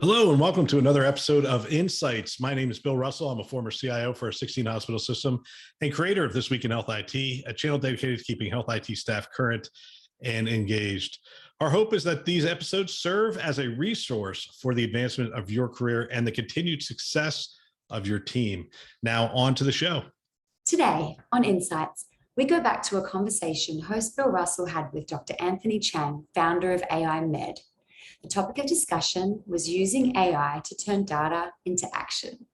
Hello and welcome to another episode of Insights. My name is Bill Russell. I'm a former CIO for a 16-hospital system and creator of This Week in Health IT, a channel dedicated to keeping health IT staff current and engaged. Our hope is that these episodes serve as a resource for the advancement of your career and the continued success of your team. Now on to the show. Today on Insights, we go back to a conversation host Bill Russell had with Dr. Anthony Chang, founder of AI Med. The topic of discussion was using AI to turn data into action.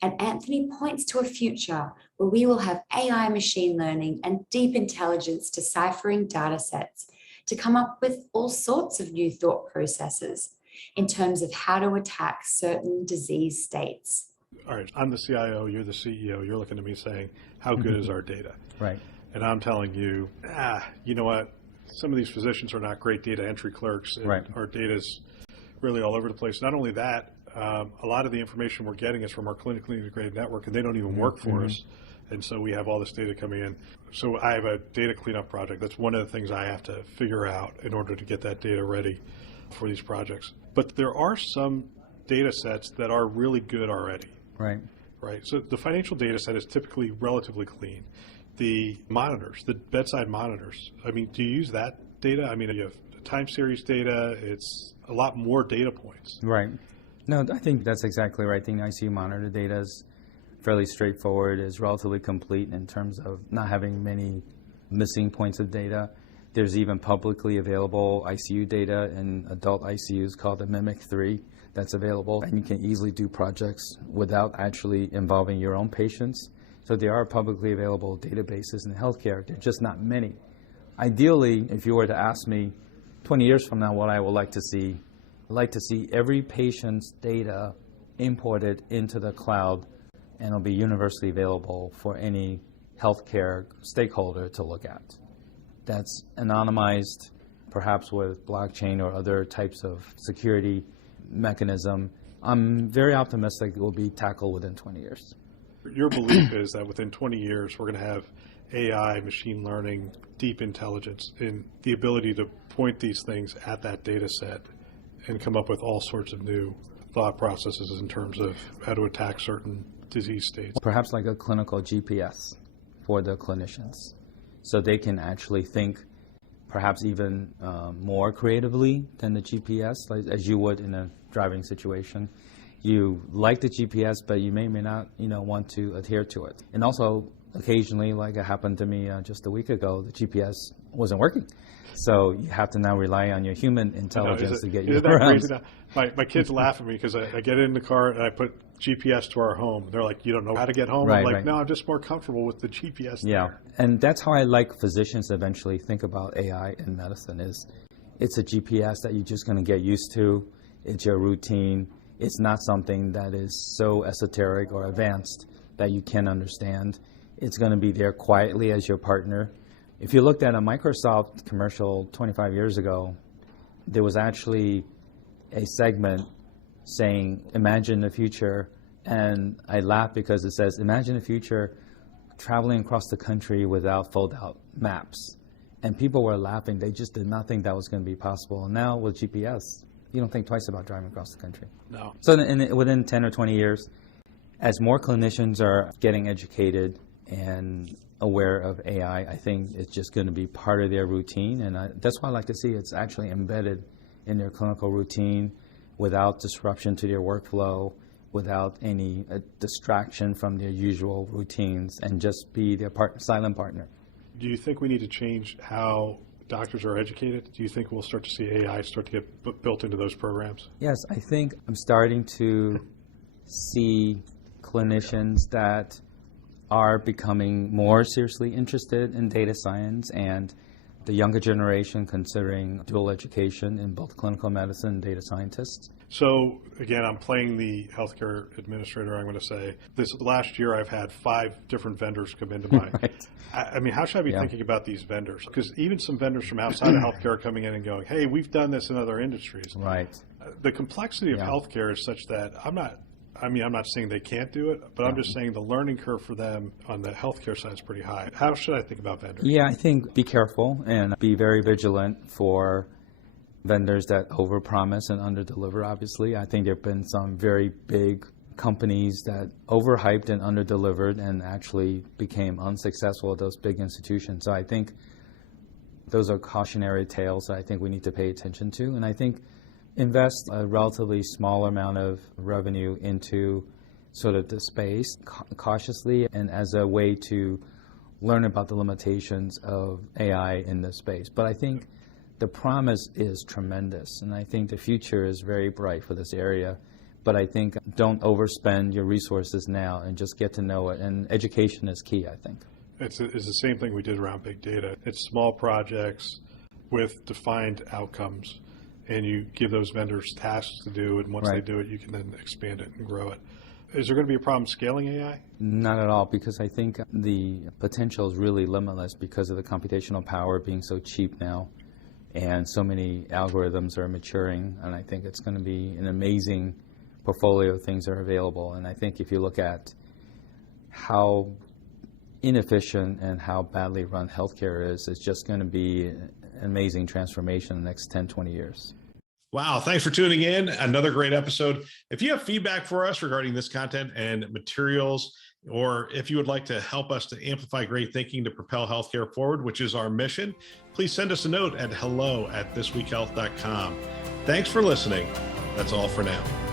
And Anthony points to a future where we will have AI machine learning and deep intelligence deciphering data sets to come up with all sorts of new thought processes in terms of how to attack certain disease states. All right, I'm the CIO, you're the CEO, you're looking at me saying, how good is our data? Right. And I'm telling you, you know what? Some of these physicians are not great data entry clerks, and right. Our data's really all over the place. Not only that, a lot of the information we're getting is from our clinically integrated network, and they don't even work for us. And so we have all this data coming in. So I have a data cleanup project. That's one of the things I have to figure out in order to get that data ready for these projects. But there are some data sets that are really good already. Right. Right. So the financial data set is typically relatively clean. The monitors, the bedside monitors, I mean, do you use that data? I mean, you have time series data, it's a lot more data points. Right. No, I think that's exactly right. I think ICU monitor data is fairly straightforward, is relatively complete in terms of not having many missing points of data. There's even publicly available ICU data in adult ICUs called the Mimic-3 that's available, and you can easily do projects without actually involving your own patients. So there are publicly available databases in healthcare. There are just not many. Ideally, if you were to ask me 20 years from now what I would like to see, I'd like to see every patient's data imported into the cloud, and it'll be universally available for any healthcare stakeholder to look at. That's anonymized, perhaps with blockchain or other types of security mechanism. I'm very optimistic it will be tackled within 20 years. Your belief is that within 20 years, we're going to have AI, machine learning, deep intelligence, and the ability to point these things at that data set and come up with all sorts of new thought processes in terms of how to attack certain disease states. Perhaps like a clinical GPS for the clinicians, so they can actually think perhaps even more creatively than the GPS, like, as you would in a driving situation. You like the GPS, but you may not, want to adhere to it. And also, occasionally, like it happened to me just a week ago, the GPS wasn't working. So you have to now rely on your human intelligence to get you around. Isn't that crazy? My kids laugh at me because I get in the car and I put GPS to our home. They're like, you don't know how to get home? Right, I'm like, right. No, I'm just more comfortable with the GPS Yeah, there. and that's how I like physicians eventually think about AI in medicine is it's a GPS that you're just going to get used to. It's your routine. It's not something that is so esoteric or advanced that you can't understand. It's going to be there quietly as your partner. If you looked at a Microsoft commercial 25 years ago, there was actually a segment saying, imagine the future. And I laugh because it says, imagine the future traveling across the country without fold-out maps. And people were laughing. They just did not think that was going to be possible. And now with GPS, you don't think twice about driving across the country. No. So within 10 or 20 years, as more clinicians are getting educated and aware of AI, I think it's just going to be part of their routine. And that's why I like to see it's actually embedded in their clinical routine without disruption to their workflow, without any distraction from their usual routines, and just be their silent partner. Do you think we need to change how doctors are educated? Do you think we'll start to see AI start to get built into those programs? Yes, I think I'm starting to see clinicians that are becoming more seriously interested in data science, and the younger generation considering dual education in both clinical medicine and data scientists. So again, I'm playing the healthcare administrator, I'm going to say. This last year I've had 5 different vendors come into my... Right. I mean, how should I be thinking about these vendors? Because even some vendors from outside of healthcare are coming in and going, hey, we've done this in other industries. Right. The complexity of healthcare is such that I'm not saying they can't do it, but I'm just saying the learning curve for them on the healthcare side is pretty high. How should I think about vendors? Yeah, I think be careful and be very vigilant for vendors that overpromise and underdeliver, obviously. I think there have been some very big companies that overhyped and underdelivered and actually became unsuccessful at those big institutions. So I think those are cautionary tales that I think we need to pay attention to. And I think invest a relatively small amount of revenue into sort of the space cautiously and as a way to learn about the limitations of AI in this space. But I think the promise is tremendous, and I think the future is very bright for this area. But I think don't overspend your resources now and just get to know it. And education is key, I think. It's the same thing we did around big data. It's small projects with defined outcomes, and you give those vendors tasks to do, and once they do it, you can then expand it and grow it. Is there going to be a problem scaling AI? Not at all, because I think the potential is really limitless because of the computational power being so cheap now, and so many algorithms are maturing, and I think it's going to be an amazing portfolio of things that are available. And I think if you look at how inefficient and how badly run healthcare is, it's just going to be an amazing transformation in the next 10, 20 years. Wow. Thanks for tuning in. Another great episode. If you have feedback for us regarding this content and materials, or if you would like to help us to amplify great thinking to propel healthcare forward, which is our mission, please send us a note at hello@thisweekhealth.com. Thanks for listening. That's all for now.